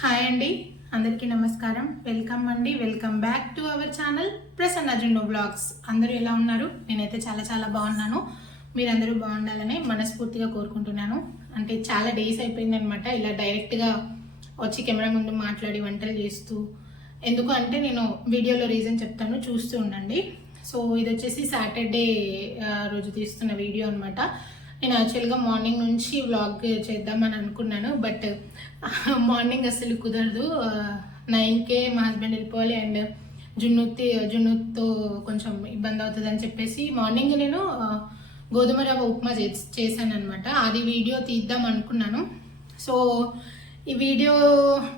Hi అండి, అందరికీ నమస్కారం. Welcome back to our channel Prasanna జున్ను బ్లాగ్స్. అందరూ ఎలా ఉన్నారు? నేనైతే చాలా చాలా బాగున్నాను. మీరందరూ బాగుండాలని మనస్ఫూర్తిగా కోరుకుంటున్నాను. అంటే చాలా డేస్ అయిపోయిందనమాట ఇలా డైరెక్ట్గా వచ్చి కెమెరా ముందు మాట్లాడి వంటలు చేస్తూ. ఎందుకు అంటే నేను వీడియోలో రీజన్ చెప్తాను, చూస్తూ ఉండండి. సో ఇది వచ్చేసి సాటర్డే రోజు తీస్తున్న వీడియో అనమాట. నేను యాక్చువల్గా మార్నింగ్ నుంచి వ్లాగ్ చేద్దామని అనుకున్నాను, బట్ మార్నింగ్ అసలు కుదరదు. 9కే మా హస్బెండ్ వెళ్ళిపోవాలి అండ్ జున్నుతో కొంచెం ఇబ్బంది అవుతుంది అని చెప్పేసి మార్నింగ్ నేను గోధుమ రవ్వ ఉప్మా చేశాను అనమాట. అది వీడియో తీద్దాం అనుకున్నాను. సో ఈ వీడియో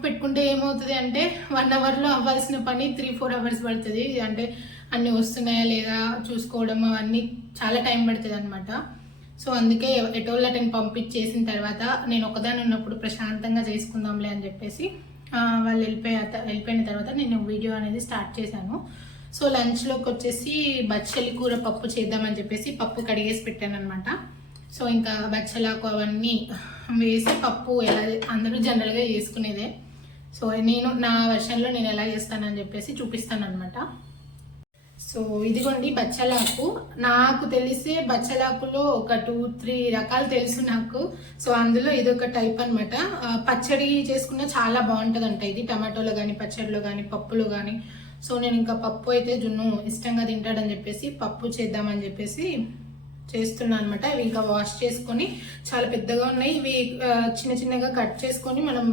పెట్టుకుంటే ఏమవుతుంది అంటే 1 అవర్లో అవ్వాల్సిన పని 3-4 అవర్స్ పడుతుంది. అంటే అన్నీ వస్తున్నాయా లేదా చూసుకోవడం అవన్నీ చాలా టైం పడుతుంది అనమాట. సో అందుకే ఎటోళ్ళటని పంపించేసిన తర్వాత నేను ఒకదాని ఉన్నప్పుడు ప్రశాంతంగా చేసుకుందాంలే అని చెప్పేసి వాళ్ళు వెళ్ళిపోయిన తర్వాత నేను వీడియో అనేది స్టార్ట్ చేశాను. సో లంచ్లోకి వచ్చేసి బచ్చలి కూర పప్పు చేద్దామని చెప్పేసి పప్పు కడిగేసి పెట్టాను అనమాట. సో ఇంకా బచ్చలాకు అవన్నీ వేసి పప్పు ఎలా అందరూ జనరల్గా చేసుకునేదే. సో నేను నా వర్షన్లో నేను ఎలా చేస్తానని చెప్పేసి చూపిస్తాను అనమాట. సో ఇదిగోండి బచ్చలాకు. నాకు తెలిసే బచ్చలాకులో ఒక 2-3 రకాలు తెలుసు నాకు. సో అందులో ఇదొక టైప్ అనమాట. పచ్చడి చేసుకున్న చాలా బాగుంటుందంట ఇది, టమాటోలో కానీ పచ్చడిలో కానీ పప్పులో కానీ. సో నేను ఇంకా పప్పు అయితే జున్ను ఇష్టంగా తింటాడని చెప్పేసి పప్పు చేద్దామని చెప్పేసి చేస్తున్నాను అనమాట. ఇవి ఇంకా వాష్ చేసుకొని చాలా పెద్దగా ఉన్నాయి. ఇవి చిన్న చిన్నగా కట్ చేసుకొని మనం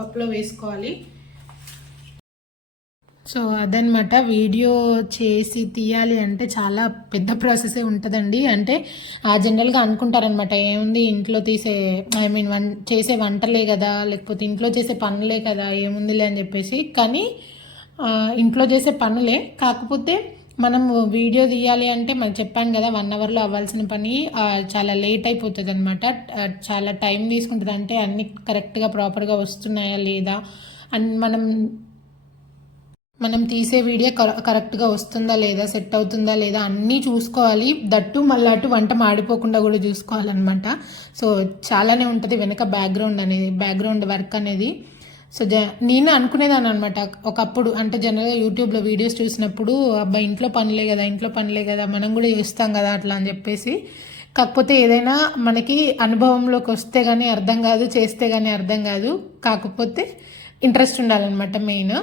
పప్పులో వేసుకోవాలి. సో అదనమాట, వీడియో చేసి తీయాలి అంటే చాలా పెద్ద ప్రాసెసే ఉంటుందండి. అంటే జనరల్గా అనుకుంటారనమాట, ఏముంది ఇంట్లో చేసే వంటలే కదా, లేకపోతే ఇంట్లో చేసే పనులే కదా, ఏముందిలే అని చెప్పేసి. కానీ ఇంట్లో చేసే పనులే, కాకపోతే మనం వీడియో తీయాలి అంటే మనం చెప్పాను కదా 1 అవర్లో అవ్వాల్సిన పని చాలా లేట్ అయిపోతుంది అనమాట. చాలా టైం తీసుకుంటుంది. అంటే అన్నీ కరెక్ట్గా ప్రాపర్గా వస్తున్నాయా లేదా అని మనం తీసే వీడియో కరెక్ట్గా వస్తుందా లేదా, సెట్ అవుతుందా లేదా అన్నీ చూసుకోవాలి. దట్టు మళ్ళీ అటు వంట మాడిపోకుండా కూడా చూసుకోవాలన్నమాట. సో చాలానే ఉంటుంది వెనక బ్యాక్గ్రౌండ్ వర్క్ అనేది. సో నేను అనుకునేదాన్ని అనమాట ఒకప్పుడు. అంటే జనరల్గా యూట్యూబ్లో వీడియోస్ చూసినప్పుడు అబ్బాయి ఇంట్లో పనులే కదా మనం కూడా చేస్తాం కదా అట్లా అని చెప్పేసి. కాకపోతే ఏదైనా మనకి అనుభవంలోకి వస్తే కానీ అర్థం కాదు, చేస్తే కానీ అర్థం కాదు. కాకపోతే ఇంట్రెస్ట్ ఉండాలన్నమాట మెయిన్.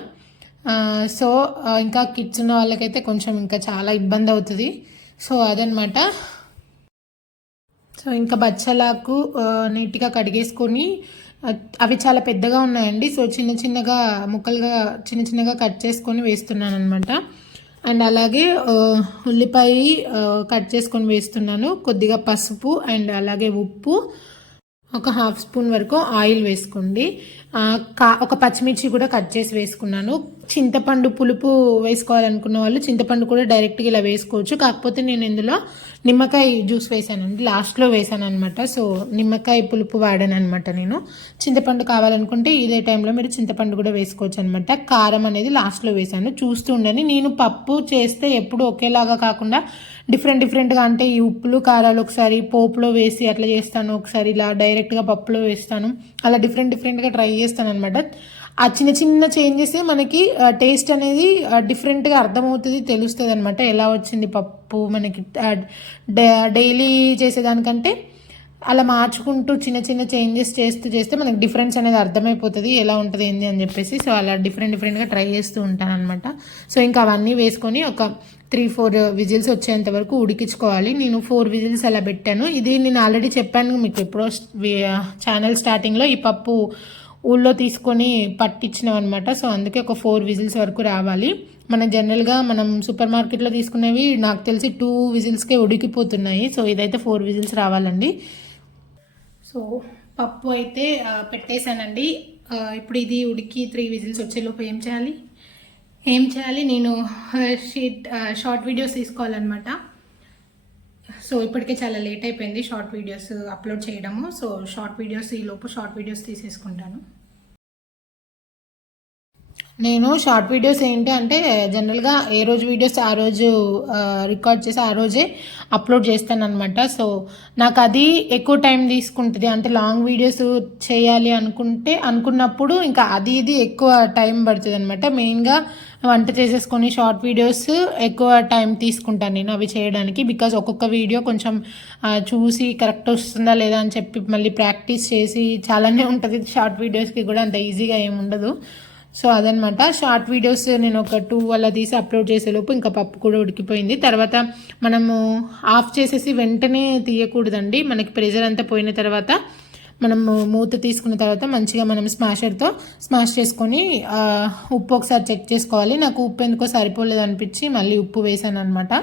సో ఇంకా కిడ్స్ ఉన్న వాళ్ళకైతే కొంచెం ఇంకా చాలా ఇబ్బంది అవుతుంది. సో అదనమాట. సో ఇంకా బచ్చలాకు నీట్గా కడిగేసుకొని, అవి చాలా పెద్దగా ఉన్నాయండి. సో చిన్న చిన్నగా కట్ చేసుకొని వేస్తున్నాను అనమాట. అండ్ అలాగే ఉల్లిపాయ కట్ చేసుకొని వేస్తున్నాను. కొద్దిగా పసుపు అండ్ అలాగే ఉప్పు, ఒక 1/2 స్పూన్ వరకు ఆయిల్ వేసుకోండి. ఒక పచ్చిమిర్చి కూడా కట్ చేసి వేసుకున్నాను. చింతపండు పులుపు వేసుకోవాలనుకున్న వాళ్ళు చింతపండు కూడా డైరెక్ట్గా ఇలా వేసుకోవచ్చు. కాకపోతే నేను ఇందులో నిమ్మకాయ జ్యూస్ వేసానండి, లాస్ట్లో వేసాను అనమాట. సో నిమ్మకాయ పులుపు వాడాను అనమాట నేను. చింతపండు కావాలనుకుంటే ఇదే టైంలో మీరు చింతపండు కూడా వేసుకోవచ్చు అనమాట. కారం అనేది లాస్ట్లో వేసాను. చూస్తూ ఉండని. నేను పప్పు చేస్తే ఎప్పుడు ఒకేలాగా కాకుండా డిఫరెంట్గా, అంటే ఈ ఉప్పులు కారాలు ఒకసారి పోపులో వేసి అట్లా చేస్తాను, ఒకసారి ఇలా డైరెక్ట్గా పప్పులో వేస్తాను. అలా డిఫరెంట్గా ట్రై చేస్తాను అనమాట. ఆ చిన్న చేంజెస్ మనకి టేస్ట్ అనేది డిఫరెంట్గా అర్థమవుతుంది, తెలుస్తుంది అనమాట ఎలా వచ్చింది పప్పు మనకి. డైలీ చేసేదానికంటే అలా మార్చుకుంటూ చిన్న చేంజెస్ చేస్తే మనకి డిఫరెన్స్ అనేది అర్థమైపోతుంది, ఎలా ఉంటుంది ఏంది అని చెప్పేసి. సో అలా డిఫరెంట్గా ట్రై చేస్తూ ఉంటాను అనమాట. సో ఇంకా అవన్నీ వేసుకొని ఒక 3-4 విజిల్స్ వచ్చేంత వరకు ఉడికించుకోవాలి. నేను 4 విజిల్స్ అలా పెట్టాను. ఇది నేను ఆల్రెడీ చెప్పాను మీకు ఎప్పుడో ఛానల్ స్టార్టింగ్లో. ఈ పప్పు ఊళ్ళో తీసుకొని పట్టించినాం అనమాట. సో అందుకే ఒక 4 విజిల్స్ వరకు రావాలి. జనరల్గా మనం సూపర్ మార్కెట్లో తీసుకునేవి నాకు తెలిసి 2 విజిల్స్కే ఉడికిపోతున్నాయి. సో ఇదైతే 4 విజిల్స్ రావాలండి. సో పప్పు అయితే పెట్టేశానండి. ఇప్పుడు ఇది ఉడికి 3 విజిల్స్ వచ్చేలోపు ఏం చేయాలి, నేను షార్ట్ వీడియోస్ తీసుకోవాలన్నమాట. సో ఇప్పటికే చాలా లేట్ అయిపోయింది షార్ట్ వీడియోస్ అప్లోడ్ చేయడము. సో ఈలోపు షార్ట్ వీడియోస్ తీసేసుకుంటాను. నేను షార్ట్ వీడియోస్ ఏంటి అంటే జనరల్గా ఏ రోజు వీడియోస్ ఆ రోజు రికార్డ్ చేసి ఆ రోజే అప్లోడ్ చేస్తాను అనమాట. సో నాకు అది ఎక్కువ టైం తీసుకుంటుంది. అంటే లాంగ్ వీడియోస్ చేయాలి అనుకున్నప్పుడు ఇంకా అది ఇది ఎక్కువ టైం పడుతుంది అనమాట. మెయిన్గా వంట చేసేసుకొని షార్ట్ వీడియోస్ ఎక్కువ టైం తీసుకుంటాను నేను అవి చేయడానికి. బికాజ్ ఒక్కొక్క వీడియో కొంచెం చూసి కరెక్ట్ వస్తుందా లేదా అని చెప్పి మళ్ళీ ప్రాక్టీస్ చేసి చాలానే ఉంటుంది. షార్ట్ వీడియోస్కి కూడా అంత ఈజీగా ఏమి ఉండదు. సో అదనమాట షార్ట్ వీడియోస్ నేను ఒక 2 అలా తీసి అప్లోడ్ చేసేలోపు ఇంకా పప్పు కూడా ఉడికిపోయింది. తర్వాత మనము ఆఫ్ చేసేసి వెంటనే తీయకూడదండి. మనకి ప్రెషర్ అంతా పోయిన తర్వాత మనము మూత తీసుకున్న తర్వాత మంచిగా మనం స్మాషర్తో స్మాష్ చేసుకొని ఉప్పు ఒకసారి చెక్ చేసుకోవాలి. నాకు ఉప్పు ఎందుకో సరిపోలేదు అనిపించి మళ్ళీ ఉప్పు వేసాను అనమాట.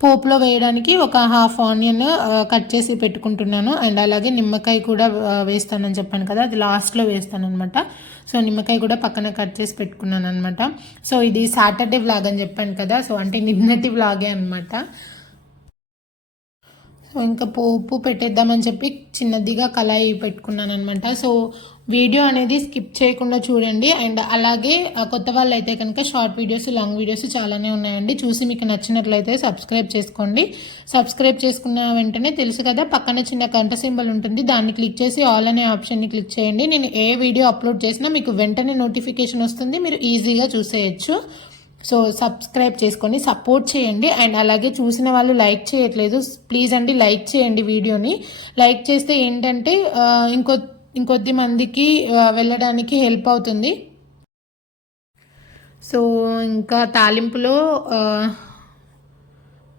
పోపులో వేయడానికి ఒక హాఫ్ ఆనియన్ కట్ చేసి పెట్టుకుంటున్నాను. అండ్ అలాగే నిమ్మకాయ కూడా వేస్తానని చెప్పాను కదా, అది లాస్ట్లో వేస్తాను అనమాట. సో నిమ్మకాయ కూడా పక్కన కట్ చేసి పెట్టుకున్నాను అనమాట. సో ఇది సాటర్డే వ్లాగ్ అని చెప్పాను కదా, సో అంటే నిన్నటి వ్లాగే అనమాట. సో ఇంకా పోపు పెట్టేద్దామని చెప్పి చిన్నదిగా కళాయి పెట్టుకున్నాను అనమాట. సో వీడియో అనేది స్కిప్ చేయకుండా చూడండి. అండ్ అలాగే కొత్త వాళ్ళు అయితే కనుక షార్ట్ వీడియోస్ లాంగ్ వీడియోస్ చాలానే ఉన్నాయండి. చూసి మీకు నచ్చినట్లయితే సబ్స్క్రైబ్ చేసుకోండి. సబ్స్క్రైబ్ చేసుకున్న వెంటనే తెలుసు కదా పక్కన చిన్న గంట సింబల్ ఉంటుంది, దాన్ని క్లిక్ చేసి ఆల్ అనే ఆప్షన్ని క్లిక్ చేయండి. నేను ఏ వీడియో అప్లోడ్ చేసినా మీకు వెంటనే నోటిఫికేషన్ వస్తుంది, మీరు ఈజీగా చూసేయచ్చు. సో సబ్స్క్రైబ్ చేసుకొని సపోర్ట్ చేయండి. అండ్ అలాగే చూసిన వాళ్ళు లైక్ చేయట్లేదు, ప్లీజ్ అండి లైక్ చేయండి. వీడియోని లైక్ చేస్తే ఏంటంటే ఇంకొద్ది మందికి వెళ్ళడానికి హెల్ప్ అవుతుంది. సో ఇంకా తాలింపులో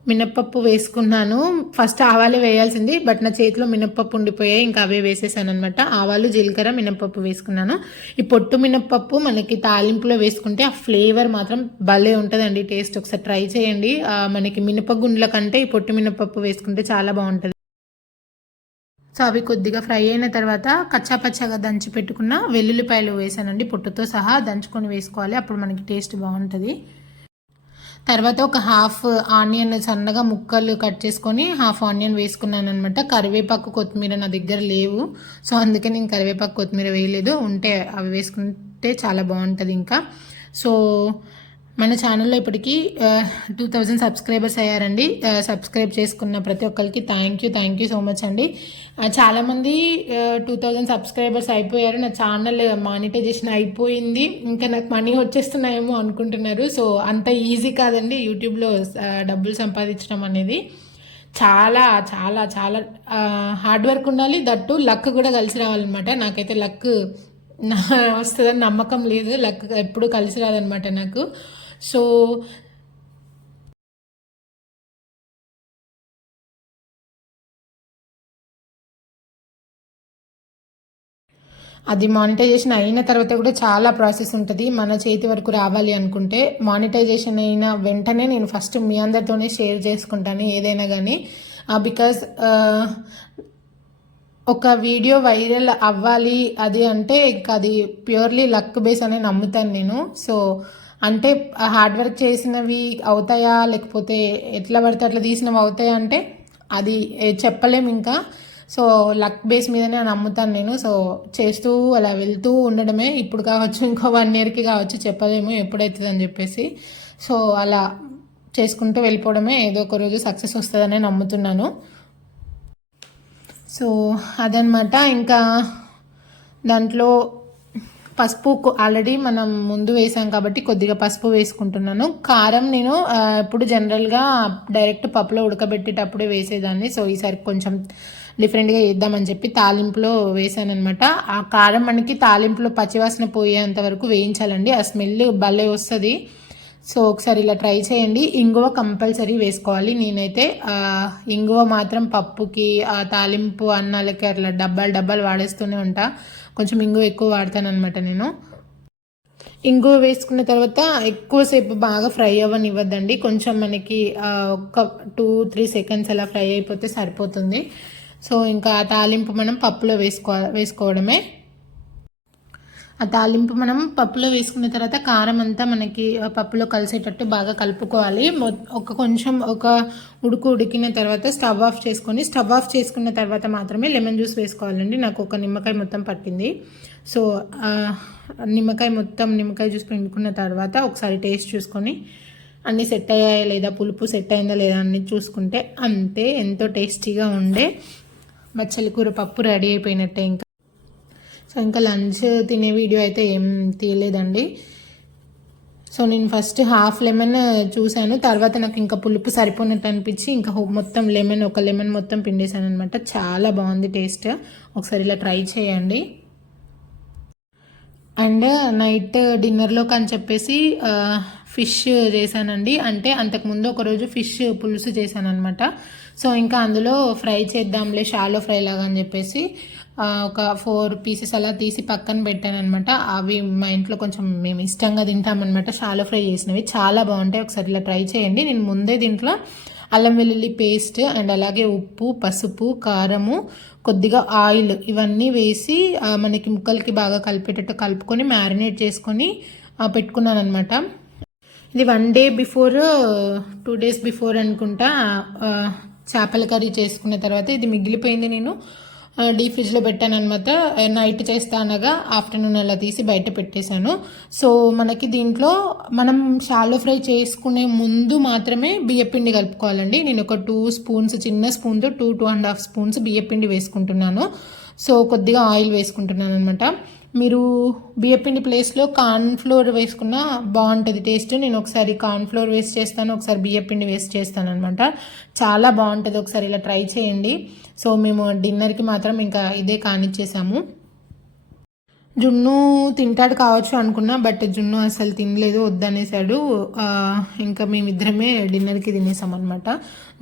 మినప్పప్పు వేసుకున్నాను. ఫస్ట్ ఆవాలు వేయాల్సింది, బట్ నా చేతిలో మినప్పప్పు ఉండిపోయాయి, ఇంకా అవే వేసేసాను అనమాట. ఆవాలు జీలకర్ర మినప్పప్పు వేసుకున్నాను. ఈ పొట్టు మినప్పప్పు మనకి తాలింపులో వేసుకుంటే ఆ ఫ్లేవర్ మాత్రం భలే ఉంటుందండి, టేస్ట్. ఒకసారి ట్రై చేయండి. మనకి మినపగుండ్ల కంటే ఈ పొట్టు మినప్పప్పు వేసుకుంటే చాలా బాగుంటుంది. సో అవి కొద్దిగా ఫ్రై అయిన తర్వాత కచ్చాపచ్చాగా దంచి పెట్టుకున్న వెల్లుల్లిపాయలు వేసానండి, పొట్టుతో సహా దంచుకొని వేసుకోవాలి, అప్పుడు మనకి టేస్ట్ బాగుంటుంది. తర్వాత ఒక హాఫ్ ఆనియన్ సన్నగా ముక్కలు కట్ చేసుకొని హాఫ్ ఆనియన్ వేసుకున్నాను అనమాట. కరివేపాకు కొత్తిమీర నా దగ్గర లేవు, సో అందుకే నేను కరివేపాకు కొత్తిమీర వేయలేదు. ఉంటే అవి వేసుకుంటే చాలా బాగుంటుంది. ఇంకా సో మన ఛానల్లో ఇప్పటికీ 2000 సబ్స్క్రైబర్స్ అయ్యారండి. సబ్స్క్రైబ్ చేసుకున్న ప్రతి ఒక్కరికి థ్యాంక్ యూ సో మచ్ అండి. చాలామంది 2000 సబ్స్క్రైబర్స్ అయిపోయారు, నా ఛానల్ మానిటైజేషన్ అయిపోయింది, ఇంకా నాకు మనీ వచ్చేస్తున్నాయేమో అనుకుంటున్నారు. సో అంత ఈజీ కాదండి యూట్యూబ్లో డబ్బులు సంపాదించడం అనేది. చాలా చాలా చాలా హార్డ్ వర్క్ ఉండాలి, దట్టు లక్ కూడా కలిసి రావాలన్నమాట. నాకైతే లక్ వస్తుందని నమ్మకం లేదు, లక్ ఎప్పుడు కలిసి రాదనమాట నాకు. సో అది మానిటైజేషన్ అయిన తర్వాత కూడా చాలా ప్రాసెస్ ఉంటుంది. మన చేతి వరకు రావాలి అనుకుంటే మానిటైజేషన్ అయిన వెంటనే నేను ఫస్ట్ మీ అందరితోనే షేర్ చేసుకుంటాను ఏదైనా కానీ. బికాజ్ ఒక వీడియో వైరల్ అవ్వాలి అది అంటే ఇంకా అది ప్యూర్లీ లక్ బేస్ అనే నమ్ముతాను నేను. సో అంటే హార్డ్ వర్క్ చేసినవి అవుతాయా లేకపోతే ఎట్లా పడితే అట్లా తీసినవి అవుతాయా అంటే అది చెప్పలేము ఇంకా. సో లక్ బేస్ మీదనే నమ్ముతాను నేను. సో చేస్తూ అలా వెళ్తూ ఉండడమే. ఇప్పుడు కావచ్చు, ఇంకో 1 ఇయర్కి కావచ్చు, చెప్పలేము ఎప్పుడవుతుంది అని చెప్పేసి. సో అలా చేసుకుంటూ వెళ్ళిపోవడమే, ఏదో ఒక రోజు సక్సెస్ వస్తుందనే నమ్ముతున్నాను. సో అదనమాట. ఇంకా దాంట్లో పసుపు ఆల్రెడీ మనం ముందు వేసాం కాబట్టి కొద్దిగా పసుపు వేసుకుంటున్నాను. కారం నేను ఇప్పుడు జనరల్గా డైరెక్ట్ పప్పులో ఉడకబెట్టేటప్పుడే వేసేదాన్ని. సో ఈసారి కొంచెం డిఫరెంట్గా వేద్దామని చెప్పి తాలింపులో వేసాను అనమాట. ఆ కారం మనకి తాలింపులో పచ్చివాసన పోయేంత వరకు వేయించాలండి, ఆ స్మెల్ భలే వస్తుంది. సో ఒకసారి ఇలా ట్రై చేయండి. ఇంగువ కంపల్సరీ వేసుకోవాలి. నేనైతే ఇంగువ మాత్రం పప్పుకి తాలింపు అన్నాలకి అట్లా డబ్బాలు వాడేస్తూనే ఉంటా. కొంచెం ఇంగువ ఎక్కువ వాడతాను అనమాట నేను. ఇంగువ వేసుకున్న తర్వాత ఎక్కువసేపు బాగా ఫ్రై అవ్వనివ్వద్దండి, కొంచెం మనకి ఒక 2-3 సెకండ్స్ అలా ఫ్రై అయిపోతే సరిపోతుంది. సో ఇంకా ఆ తాలింపు మనం పప్పులో వేసుకోవడమే. ఆ తాలింపు మనం పప్పులో వేసుకున్న తర్వాత కారం అంతా మనకి పప్పులో కలిసేటట్టు బాగా కలుపుకోవాలి. కొంచెం ఉడికిన తర్వాత స్టవ్ ఆఫ్ చేసుకున్న తర్వాత మాత్రమే లెమన్ జ్యూస్ వేసుకోవాలండి. నాకు ఒక నిమ్మకాయ మొత్తం పట్టింది. సో నిమ్మకాయ జ్యూస్ పిండుకున్న తర్వాత ఒకసారి టేస్ట్ చూసుకొని అన్నీ సెట్ అయ్యాయా లేదా, పులుపు సెట్ అయిందా లేదా అన్ని చూసుకుంటే అంతే, ఎంతో టేస్టీగా ఉండే బచ్చలి కూర పప్పు రెడీ అయిపోయినట్టే. ఇంకా లంచ్ తినే వీడియో అయితే ఏం తీయలేదండి. సో నేను ఫస్ట్ హాఫ్ లెమన్ చూశాను, తర్వాత నాకు ఇంకా పులుపు సరిపోయినట్టు అనిపించి ఇంకా మొత్తం ఒక లెమన్ మొత్తం పిండేశాను అనమాట. చాలా బాగుంది టేస్ట్, ఒకసారి ఇలా ట్రై చేయండి. అండ్ నైట్ డిన్నర్లోకి అని చెప్పేసి ఫిష్ చేశానండి. అంటే అంతకుముందు ఒకరోజు ఫిష్ పులుసు చేశాను అనమాట. సో ఇంకా అందులో ఫ్రై చేద్దాంలే, షాలో ఫ్రై లాగా అని చెప్పేసి ఒక 4 పీసెస్ అలా తీసి పక్కన పెట్టాను అనమాట. అవి మా ఇంట్లో కొంచెం మేము ఇష్టంగా తింటామన్నమాట, షాలో ఫ్రై చేసినవి చాలా బాగుంటాయి, ఒకసారి ఇలా ట్రై చేయండి. నేను ముందే దీంట్లో అల్లం వెల్లుల్లి పేస్ట్ అండ్ అలాగే ఉప్పు, పసుపు, కారము, కొద్దిగా ఆయిల్ ఇవన్నీ వేసి మనకి ముక్కలకి బాగా కలిపేటట్టు కలుపుకొని మ్యారినేట్ చేసుకొని పెట్టుకున్నాను అనమాట. ఇది 1 డే బిఫోర్ 2 డేస్ బిఫోర్ అనుకుంటా చేపల కర్రీ చేసుకున్న తర్వాత ఇది మిగిలిపోయింది. నేను డీప్ ఫ్రిడ్జ్లో పెట్టాను అనమాట. నైట్ చేస్తా అనగా ఆఫ్టర్నూన్ అలా తీసి బయట పెట్టేశాను. సో మనకి దీంట్లో మనం షాలో ఫ్రై చేసుకునే ముందు మాత్రమే బియ్యపిండి కలుపుకోవాలండి. నేను ఒక 2 స్పూన్స్, చిన్న స్పూన్తో 2.5 స్పూన్స్ బియ్యపిండి వేసుకుంటున్నాను. సో కొద్దిగా ఆయిల్ వేసుకుంటున్నాను అనమాట. మీరు బియ్యపిండి ప్లేస్లో కార్న్ఫ్లోర్ వేసుకున్నా బాగుంటుంది టేస్ట్. నేను ఒకసారి కార్న్ఫ్లోర్ వేస్ట్ చేస్తాను, ఒకసారి బియ్యపిండి వేస్ట్ చేస్తాను అనమాట. చాలా బాగుంటుంది, ఒకసారి ఇలా ట్రై చేయండి. సో మేము డిన్నర్కి మాత్రం ఇంకా ఇదే కానిచ్చేసాము. జున్ను తింటాడు కావచ్చు అనుకున్నా, బట్ జున్ను అసలు తినలేదు, వద్దనేసాడు. ఇంకా మేమిద్దరమే డిన్నర్కి తినేసాం అనమాట.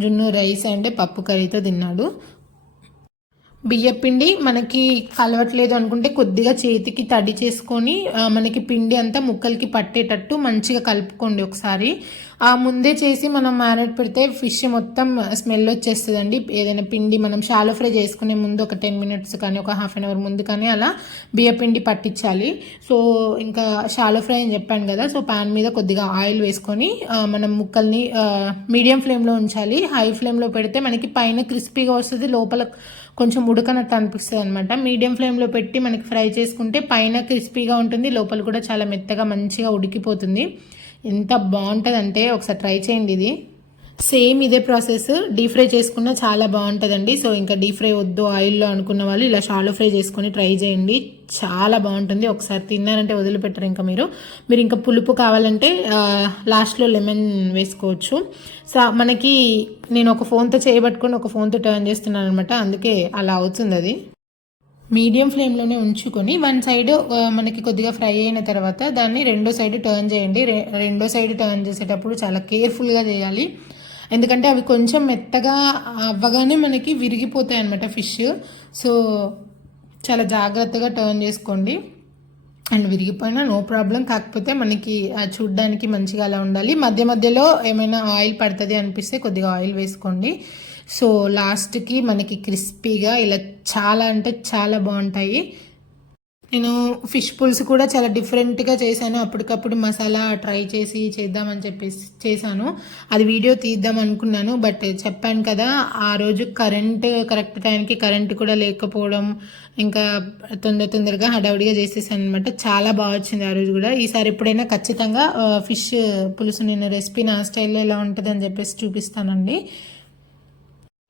జున్ను రైస్ అండ్ పప్పు కర్రీతో తిన్నాడు. బియ్యపిండి మనకి కలవట్లేదు అనుకుంటే కొద్దిగా చేతికి తడి చేసుకొని మనకి పిండి అంతా ముక్కలకి పట్టేటట్టు మంచిగా కలుపుకోండి ఒకసారి. ముందే చేసి మనం మ్యారినేట్ పెడితే ఫిష్ మొత్తం స్మెల్ వచ్చేస్తుందండి. ఏదైనా పిండి మనం షాలో ఫ్రై చేసుకునే ముందు ఒక 10 మినిట్స్ కానీ ఒక హాఫ్ అన్ అవర్ ముందు కానీ అలా బియ్యపిండి పట్టించాలి. సో ఇంకా షాలో ఫ్రై అని చెప్పాను కదా, సో ప్యాన్ మీద కొద్దిగా ఆయిల్ వేసుకొని మనం ముక్కల్ని మీడియం ఫ్లేమ్లో ఉంచాలి. హై ఫ్లేమ్లో పెడితే మనకి పైన క్రిస్పీగా వస్తుంది, లోపల కొంచెం ఉడకనట్టు అనిపిస్తుంది అనమాట. మీడియం ఫ్లేమ్లో పెట్టి మనకి ఫ్రై చేసుకుంటే పైన క్రిస్పీగా ఉంటుంది, లోపల కూడా చాలా మెత్తగా మంచిగా ఉడికిపోతుంది. ఎంత బాగుంటుంది అంటే ఒకసారి ట్రై చేయండి. ఇది సేమ్ ఇదే ప్రాసెస్ డీప్ ఫ్రై చేసుకున్నా చాలా బాగుంటుందండి. సో ఇంకా డీప్ ఫ్రై వద్దు ఆయిల్లో అనుకున్న వాళ్ళు ఇలా షాలో ఫ్రై చేసుకొని ట్రై చేయండి, చాలా బాగుంటుంది. ఒకసారి తిన్నారంటే వదిలిపెట్టరు ఇంకా మీరు ఇంకా పులుపు కావాలంటే లాస్ట్లో లెమన్ వేసుకోవచ్చు. సో మనకి నేను ఒక ఫోన్తో చేయబట్టుకొని ఒక ఫోన్తో టర్న్ చేస్తున్నాను అనమాట, అందుకే అలా అవుతుంది. అది మీడియం ఫ్లేమ్లోనే ఉంచుకొని 1 సైడ్ మనకి కొద్దిగా ఫ్రై అయిన తర్వాత దాన్ని రెండో సైడ్ టర్న్ చేయండి. రెండో సైడ్ టర్న్ చేసేటప్పుడు చాలా కేర్ఫుల్గా చేయాలి, ఎందుకంటే అవి కొంచెం మెత్తగా అవ్వగానే మనకి విరిగిపోతాయి అన్నమాట ఫిష్. సో చాలా జాగ్రత్తగా టర్న్ చేసుకోండి. అండ్ విరిగిపోయినా నో ప్రాబ్లం, కాకపోతే మనకి చూడ్డానికి మంచిగా అలా ఉండాలి. మధ్య మధ్యలో ఏమైనా ఆయిల్ పడుతుంది అనిపిస్తే కొద్దిగా ఆయిల్ వేసుకోండి. సో లాస్ట్కి మనకి క్రిస్పీగా ఇలా చాలా అంటే చాలా బాగుంటాయి. నేను ఫిష్ పులుసు కూడా చాలా డిఫరెంట్గా చేశాను, అప్పటికప్పుడు మసాలా ట్రై చేసి చేద్దామని చెప్పేసి చేశాను. అది వీడియో తీద్దాం అనుకున్నాను, బట్ చెప్పాను కదా ఆ రోజు కరెక్ట్ టైంకి కరెంట్ కూడా లేకపోవడం, ఇంకా తొందరగా హడావుడిగా చేసేసాను అనమాట. చాలా బాగా వచ్చింది ఆ రోజు కూడా. ఈసారి ఎప్పుడైనా ఖచ్చితంగా ఫిష్ పులుసు నేను రెసిపీ నా స్టైల్లో ఎలా ఉంటుంది అని చెప్పేసి చూపిస్తానండి.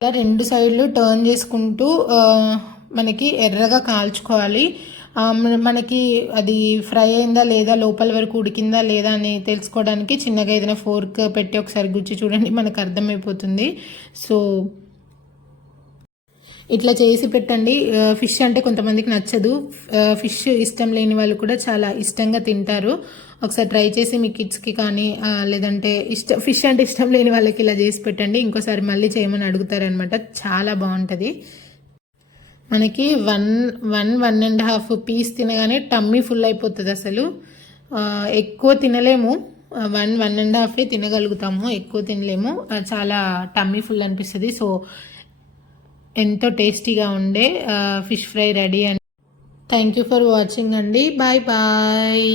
ఇలా 2 సైడ్లు టర్న్ చేసుకుంటూ మనకి ఎర్రగా కాల్చుకోవాలి. మనకి అది ఫ్రై అయిందా లేదా, లోపల వరకు ఉడికిందా లేదా అని తెలుసుకోవడానికి చిన్నగా ఏదైనా ఫోర్క్ పెట్టి ఒకసారి గుచ్చి చూడండి, మనకు అర్థమైపోతుంది. సో ఇట్లా చేసి పెట్టండి. ఫిష్ అంటే కొంతమందికి నచ్చదు, ఫిష్ ఇష్టం లేని వాళ్ళు కూడా చాలా ఇష్టంగా తింటారు. ఒకసారి ట్రై చేసి మీ కిడ్స్కి కానీ లేదంటే ఫిష్ అంటే ఇష్టం లేని వాళ్ళకి ఇలా చేసి పెట్టండి, ఇంకోసారి మళ్ళీ చేయమని అడుగుతారనమాట. చాలా బాగుంటుంది. మనకి 1.5 పీస్ తినగానే టమ్మీ ఫుల్ అయిపోతుంది. అసలు ఎక్కువ తినలేము, 1.5 తినగలుగుతాము, ఎక్కువ తినలేము, చాలా టమ్మీ ఫుల్ అనిపిస్తుంది. సో ఎంతో టేస్టీగా ఉండే ఫిష్ ఫ్రై రెడీ అండి. థ్యాంక్ యూ ఫర్ వాచింగ్ అండి. Bye bye.